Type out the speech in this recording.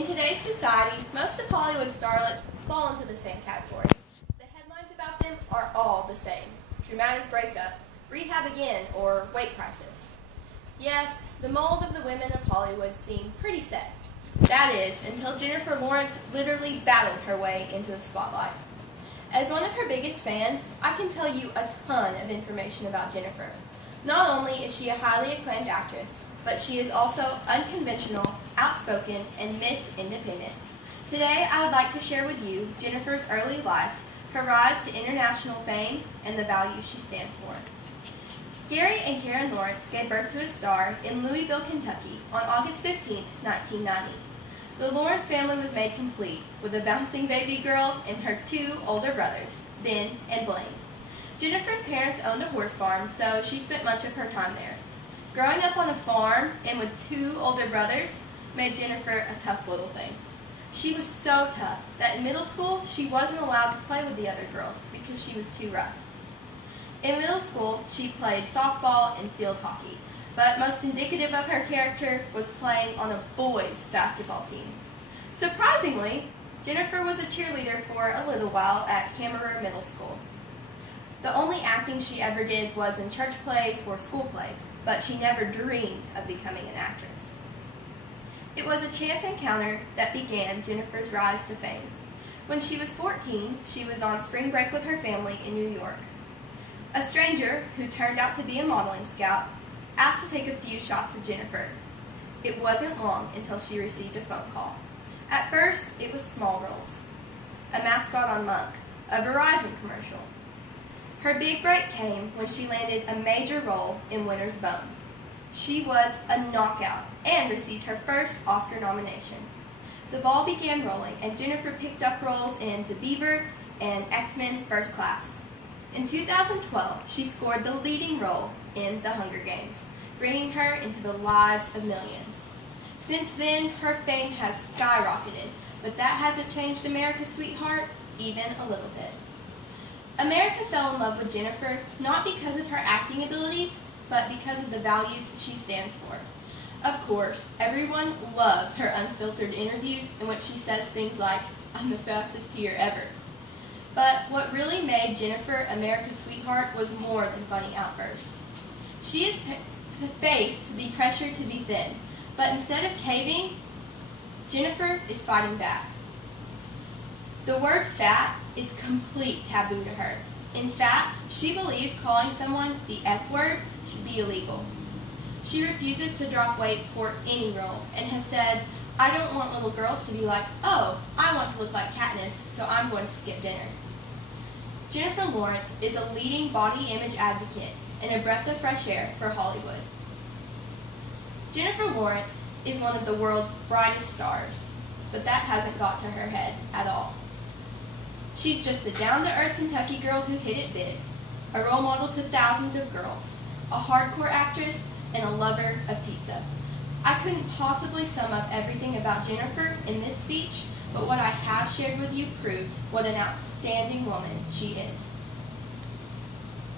In today's society, most of Hollywood starlets fall into the same category. The headlines about them are all the same: dramatic breakup, rehab again, or weight crisis. Yes, the mold of the women of Hollywood seemed pretty set. That is, until Jennifer Lawrence literally battled her way into the spotlight. As one of her biggest fans, I can tell you a ton of information about Jennifer. Not only is she a highly acclaimed actress, but she is also unconventional, outspoken, and Miss Independent. Today, I would like to share with you Jennifer's early life, her rise to international fame, and the values she stands for. Gary and Karen Lawrence gave birth to a star in Louisville, Kentucky on August 15, 1990. The Lawrence family was made complete with a bouncing baby girl and her two older brothers, Ben and Blaine. Jennifer's parents owned a horse farm, so she spent much of her time there. Growing up on a farm and with two older brothers made Jennifer a tough little thing. She was so tough that in middle school she wasn't allowed to play with the other girls because she was too rough. In middle school, she played softball and field hockey, but most indicative of her character was playing on a boys' basketball team. Surprisingly, Jennifer was a cheerleader for a little while at Cameron Middle School. The only acting she ever did was in church plays or school plays, but she never dreamed of becoming an actress. It was a chance encounter that began Jennifer's rise to fame. When she was 14, she was on spring break with her family in New York. A stranger, who turned out to be a modeling scout, asked to take a few shots of Jennifer. It wasn't long until she received a phone call. At first, it was small roles. A mascot on Monk, a Verizon commercial. Her big break came when she landed a major role in Winter's Bone. She was a knockout and received her first Oscar nomination. The ball began rolling, and Jennifer picked up roles in The Beaver and X-Men First Class. In 2012, she scored the leading role in The Hunger Games, bringing her into the lives of millions. Since then, her fame has skyrocketed, but that hasn't changed America's sweetheart even a little bit. America fell in love with Jennifer not because of her acting abilities, but because of the values she stands for. Of course, everyone loves her unfiltered interviews in which she says things like, "I'm the fastest peer ever." But what really made Jennifer America's sweetheart was more than funny outbursts. She has faced the pressure to be thin, but instead of caving, Jennifer is fighting back. The word fat is complete taboo to her. In fact, she believes calling someone the F word should be illegal. She refuses to drop weight for any role and has said, "I don't want little girls to be like, oh, I want to look like Katniss, so I'm going to skip dinner." Jennifer Lawrence is a leading body image advocate and a breath of fresh air for Hollywood. Jennifer Lawrence is one of the world's brightest stars, but that hasn't got to her head at all. She's just a down-to-earth Kentucky girl who hit it big, a role model to thousands of girls, a hardcore actress, and a lover of pizza. I couldn't possibly sum up everything about Jennifer in this speech, but what I have shared with you proves what an outstanding woman she is.